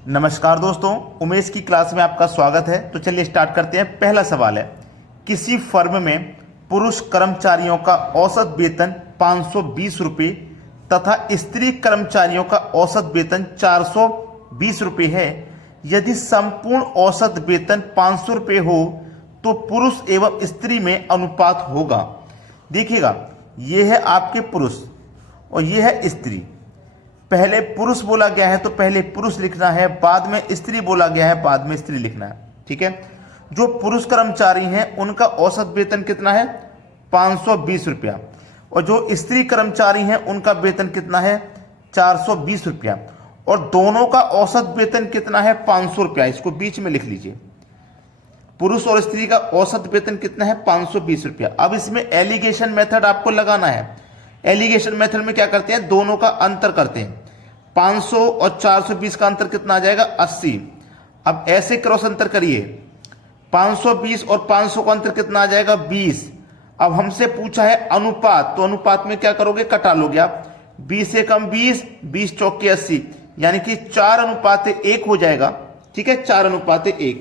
नमस्कार दोस्तों, उमेश की क्लास में आपका स्वागत है। तो चलिए स्टार्ट करते हैं। पहला सवाल है, किसी फर्म में पुरुष कर्मचारियों का औसत वेतन 520 रुपये तथा स्त्री कर्मचारियों का औसत वेतन 420 रुपये है। यदि संपूर्ण औसत वेतन 500 रुपये हो तो पुरुष एवं स्त्री में अनुपात होगा। देखिएगा, यह है आपके पुरुष और यह है स्त्री। पहले पुरुष बोला गया है तो पहले पुरुष लिखना है, बाद में स्त्री बोला गया है, बाद में स्त्री लिखना है। ठीक है। जो पुरुष कर्मचारी हैं उनका औसत वेतन कितना है? 520 रुपया। और जो स्त्री कर्मचारी हैं उनका वेतन कितना है? 420 रुपया। और दोनों का औसत वेतन कितना है? 500 रुपया। इसको बीच में लिख लीजिए। पुरुष और स्त्री का औसत वेतन कितना है? 520 रुपया। अब इसमें एलिगेशन मेथड आपको लगाना है। एलिगेशन मेथड में क्या करते हैं? दोनों का अंतर करते हैं। 500 और 420 का अंतर कितना आ जाएगा? 80। अब ऐसे क्रॉस अंतर करिए, 520 और 500 का अंतर कितना आ जाएगा? 20। अब हमसे पूछा है अनुपात, तो अनुपात में क्या करोगे? कटा लोगे आप। 20 से कम 20, 20 चौके 80, यानी कि 4:1 हो जाएगा। ठीक है, 4:1।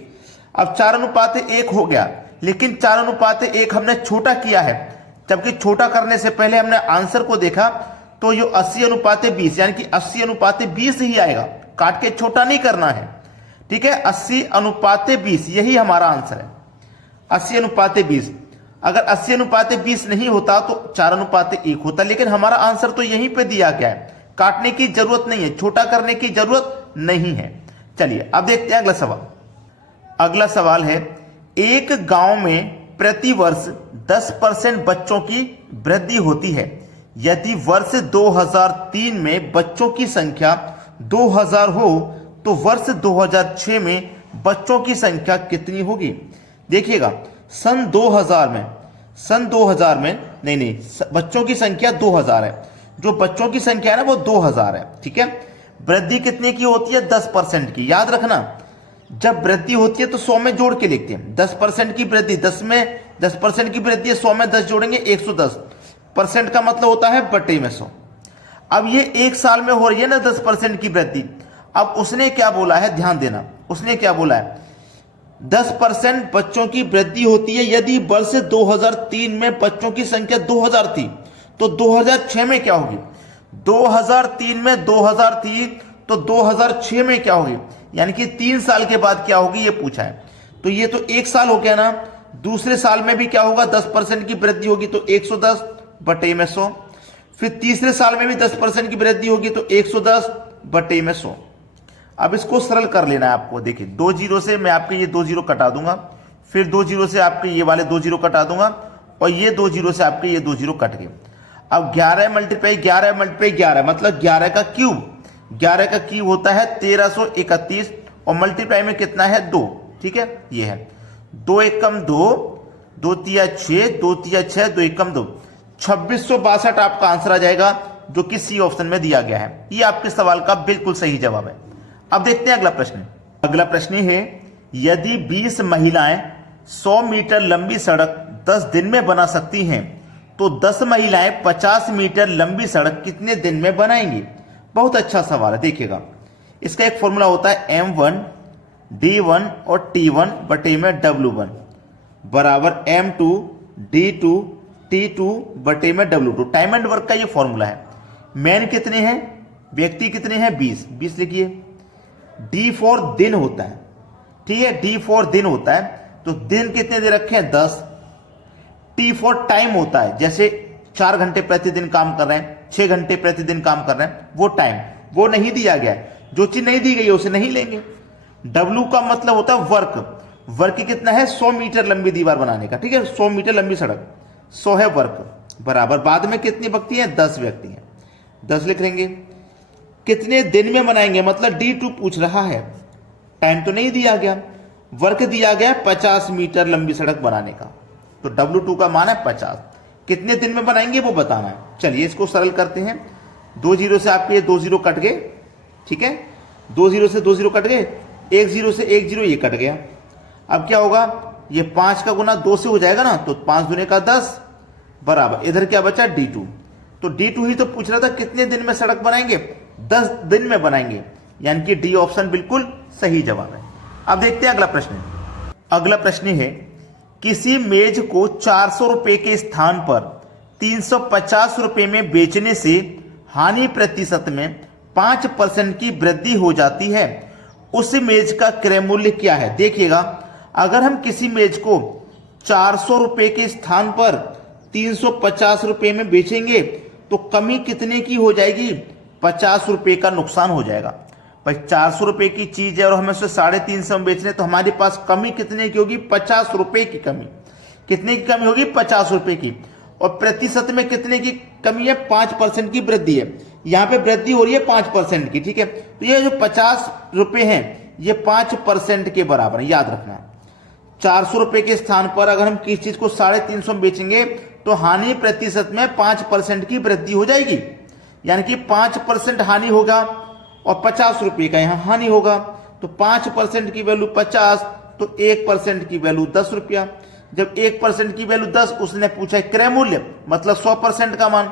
अब 4:1 हो गया, लेकिन 4:1 हमने छोटा किया है, जबकि छोटा करने से पहले हमने आंसर को देखा तो ये 80:20 यानी कि 80:20 ही आएगा। काट के छोटा नहीं करना है। ठीक है, 80:20 यही हमारा आंसर है। 80:20। अगर 80:20 नहीं होता तो 4:1 होता, लेकिन हमारा आंसर तो यहीं पे दिया गया है। काटने की जरूरत नहीं है, छोटा करने की जरूरत नहीं है। चलिए अब देखते हैं अगला सवाल। अगला सवाल है, एक गांव में प्रति वर्ष 10% बच्चों की वृद्धि होती है। यदि वर्ष 2003 में बच्चों की संख्या 2000 हो तो वर्ष 2006 में बच्चों की संख्या कितनी होगी? देखिएगा, सन 2000 में नहीं, बच्चों की संख्या 2000 है। जो बच्चों की संख्या है ना वो 2000 है। ठीक है। वृद्धि कितने की होती है? 10% की। याद रखना, जब वृद्धि होती है तो 100 में जोड़ के लिखते हैं। 10% की वृद्धि, 10% की वृद्धि है, 100 में 10 जोड़ेंगे 110%। का मतलब होता है बटे में 100। अब ये एक साल में हो रही है ना 10% की वृद्धि। अब उसने क्या बोला है, ध्यान देना, उसने क्या बोला है? 10% बच्चों की वृद्धि होती है यदि वर्ष 2003 में बच्चों की संख्या 2000 थी तो 2006 में क्या होगी? 2003 में 2000 थी तो 2006 में क्या होगी? यानी कि 3 साल के बाद क्या होगी, ये पूछा है। तो ये तो एक साल हो गया ना। दूसरे साल में भी क्या होगा? 10% की वृद्धि होगी तो 110 बटे में 100। फिर तीसरे साल में भी 10% की वृद्धि होगी तो 110 बटे में 100। अब इसको सरल कर लेना है आपको। देखिए, 2 जीरो से मैं आपके ये 2 जीरो कटा दूंगा, फिर 2 जीरो से आपके ये वाले 2 जीरो कटा दूंगा, और ये 2 जीरो से आपके ये 2 जीरो कट गए। अब 11 मल्टीप्लाई 11 मतलब 11 का क्यूब। 11 का क्यूब होता है 1331, और मल्टीप्लाई में कितना है? 2। ठीक है, ये है 2 एकम 2, 2 तिया 6, 2 तिया 6, 2 एकम 2, 2662 आपका आंसर आ जाएगा, जो कि सी ऑप्शन में दिया गया है। ये आपके सवाल का बिल्कुल सही जवाब है। अब देखते हैं अगला प्रश्न। अगला प्रश्न है, यदि 20 महिलाएं 100 मीटर लंबी सड़क 10 दिन में बना सकती हैं तो 10 महिलाएं 50 मीटर लंबी सड़क कितने दिन में बनाएंगी? बहुत अच्छा सवाल है। देखिएगा, इसका एक फॉर्मूला होता है M1 D1 और T1 बटे में W1 बराबर M2 D2 T2 बटे में W2। टाइम एंड वर्क का ये फॉर्मूला है। मैन कितने हैं? व्यक्ति कितने हैं? 20 लिखिए। D फॉर दिन होता है। ठीक है, D फॉर दिन होता है, तो दिन कितने दे रखे हैं? 10। T फॉर टाइम होता है, जैसे 4 घंटे प्रतिदिन काम कर रहे हैं, 6 घंटे प्रतिदिन काम कर रहे हैं, वो टाइम वो नहीं दिया गया है। जो चीज नहीं दी गई है उसे नहीं लेंगे। W का मतलब होता है वर्क। वर्क कितना है? 100 मीटर लंबी दीवार बनाने का। ठीक है, 100 मीटर लंबी सड़क, 100 है वर्क, बराबर बाद में कितनी व्यक्ति हैं? 10 व्यक्ति हैं। 10 लिख लेंगे। कितने दिन में बनाएंगे, मतलब D2 पूछ रहा है, टाइम तो नहीं दिया गया। वर्क दिया गया 50 मीटर लंबी सड़क बनाने का, तो W2 का मान है 50। कितने दिन में बनाएंगे वो बताना है। चलिए इसको सरल करते हैं। 2 जीरो से आपके ये 2 जीरो कट गए। ठीक है, 2 जीरो से 2 जीरो कट गए, 1 जीरो से 1 जीरो ये कट गया। अब क्या होगा? ये 5 का गुना 2 से हो जाएगा ना, तो 5 दूने का 10 बराबर इधर क्या बचा? D2। तो D2 ही तो पूछ रहा था कितने दिन में सड़क बनाएंगे? 10 दिन में बनाएंगे। यानी कि डी ऑप्शन बिल्कुल सही जवाब है। अब देखते हैं अगला प्रश्न। अगला प्रश्न है, किसी मेज को 400 रुपए के स्थान पर 350 रुपए में बेचने से हानि प्रतिशत में 5% की वृद्धि हो जाती है, उस मेज का क्रय मूल्य क्या है? देखिएगा, अगर हम किसी मेज को 400 रुपए के स्थान पर 350 रुपए में बेचेंगे तो कमी कितने की हो जाएगी? 50 रुपए का नुकसान हो जाएगा। भाई 400 रुपए की चीज है और हमें उसे 350 में बेचने, तो हमारे पास कमी कितने की होगी? 50 रुपए की कमी। कितने की कमी होगी? 50 रुपए की। और प्रतिशत में कितने की कमी है? 5% की वृद्धि है। यहां पे वृद्धि हो रही है 5% की, ठीक है। तो ये जो 50 रुपए हैं ये 5% के बराबर है, याद रखना। 400 रुपए के स्थान पर अगर हम किसी चीज को 350 में बेचेंगे तो हानि प्रतिशत में 5% की वृद्धि हो जाएगी, यानी कि 5% हानि होगा और 50 रुपए का यहां हानि होगा। तो 5% की वैल्यू 50, तो 1% की वैल्यू 10 रुपया। जब 1% की वैल्यू 10, उसने पूछा क्रय मूल्य मतलब 100% का मान।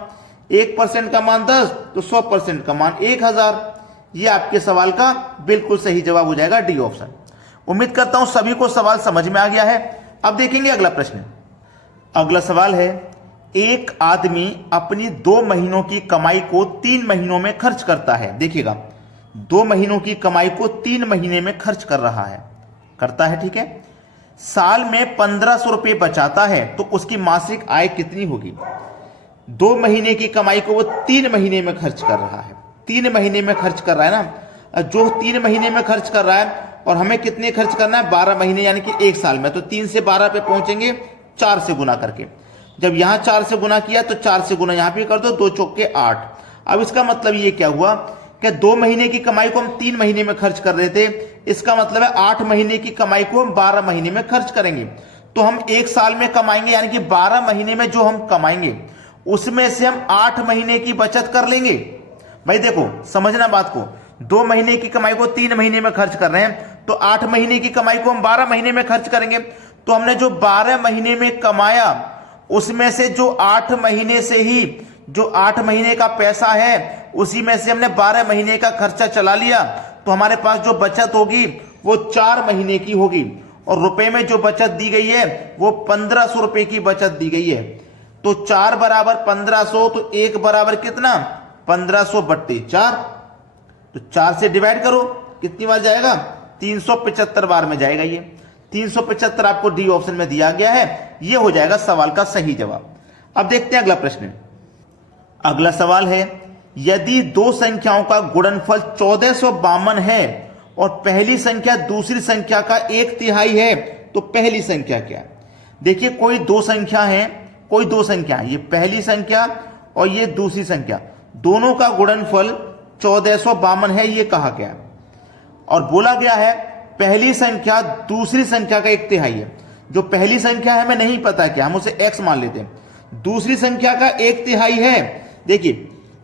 1% का मान 10, तो 100% का मान 1000। ये आपके सवाल का बिल्कुल सही जवाब हो जाएगा, डी ऑप्शन। उम्मीद करता हूं सभी को सवाल समझ में आ गया है। अब देखेंगे अगला प्रश्न। अगला सवाल है, एक आदमी अपनी 2 महीनों की कमाई को 3 महीनों में खर्च करता है। देखिएगा, 2 महीनों की कमाई को 3 महीने में खर्च कर रहा है, करता है, ठीक है। साल में 1500 रुपए बचाता है तो उसकी मासिक आय कितनी होगी? 2 महीने की कमाई को वो 3 महीने में खर्च कर रहा है। 3 महीने में खर्च कर रहा है ना, जो 3 महीने में खर्च कर रहा है, और हमें कितने खर्च करना है? 12 महीने, यानी कि 1 साल में। तो 3 से 12 पे पहुंचेंगे 4 से गुना करके। जब यहां 4 से गुना किया तो 4 से गुना यहां पे कर दो, 2 चौके 8। अब इसका मतलब ये क्या हुआ कि 2 महीने की कमाई को हम 3 महीने में खर्च कर रहे थे, इसका मतलब है 8 महीने की कमाई को हम 12 महीने में खर्च करेंगे। तो हम 1 साल में कमाएंगे, यानी कि 12 महीने में जो हम कमाएंगे उसमें से हम 8 महीने की बचत कर लेंगे। भाई देखो, समझना बात को, 2 महीने की कमाई को 3 महीने में खर्च कर रहे हैं, तो 8 महीने की कमाई को हम 12 महीने में खर्च करेंगे। तो हमने जो 12 महीने में कमाया उसमें से जो 8 महीने से ही जो 8 महीने का पैसा है उसी में से हमने 12 महीने का खर्चा चला लिया, तो हमारे पास जो बचत होगी वो 4 महीने की होगी। और रुपए में जो बचत दी गई है वो 1500 रुपए की बचत दी गई है। तो 4 बराबर 1500, तो 1 बराबर कितना? 1500 बट्टे 4। तो 4 से डिवाइड करो, कितनी बार जाएगा? 375 बार में जाएगा। ये 375 आपको डी ऑप्शन में दिया गया है, ये हो जाएगा सवाल का सही जवाब। अब देखते हैं अगला प्रश्न। अगला सवाल है, यदि 2 संख्याओं का गुणनफल 1452 है और पहली संख्या दूसरी संख्या का 1/3 है, तो पहली संख्या क्या है? देखिए, कोई 2 संख्या है, कोई 2 संख्या है, ये पहली संख्या और ये दूसरी संख्या, दोनों का गुणनफल 1452 है, ये कहा गया है। और बोला गया है पहली संख्या दूसरी संख्या का 1/3 है। जो पहली संख्या है हमें नहीं पता क्या, हम उसे x मान लेते हैं। दूसरी संख्या का 1/3 है। देखिए,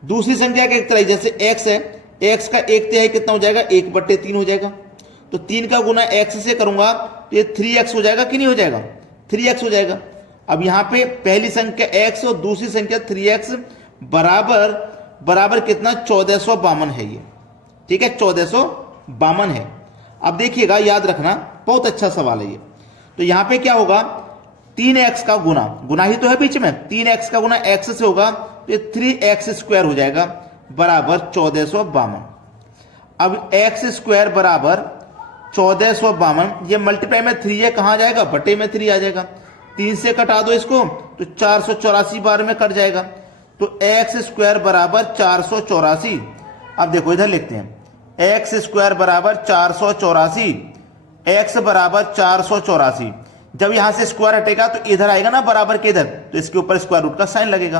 दूसरी संख्या का 1/3 जैसे x है, x का 1/3 कितना हो जाएगा? 1/3 हो जाएगा। तो 3 का गुना x से करूंगा तो ये 3x हो जाएगा कि नहीं हो जाएगा? 3x हो जाएगा। अब यहां पे पहली संख्या x और दूसरी संख्या 3x बराबर कितना? 1452 है ये, ठीक है, 1452 है। अब देखिएगा, याद रखना, बहुत अच्छा सवाल है ये। तो यहां पे क्या होगा? 3x का गुना ही तो है बीच में, 3x का गुना x से होगा तो ये 3x² हो जाएगा बराबर 1452। अब x² बराबर 1452, ये मल्टीप्लाई में 3 है, कहां जाएगा? बटे में 3 आ जाएगा। 3 से कटा दो इसको तो 484 बार में कट जाएगा। तो x² बराबर 484। अब देखो इधर लिखते हैं, x² बराबर 484, x बराबर 484। जब यहां से स्क्वायर हटेगा तो इधर आएगा ना बराबर के इधर, तो इसके ऊपर स्क्वायर रूट का साइन लगेगा।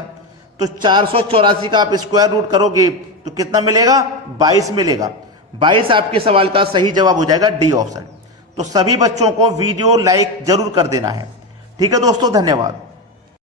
तो 484 का आप स्क्वायर रूट करोगे तो कितना मिलेगा? 22 मिलेगा। 22 आपके सवाल का सही जवाब हो जाएगा, डी ऑप्शन। तो सभी बच्चों को वीडियो लाइक जरूर कर देना है। ठीक है दोस्तों, धन्यवाद।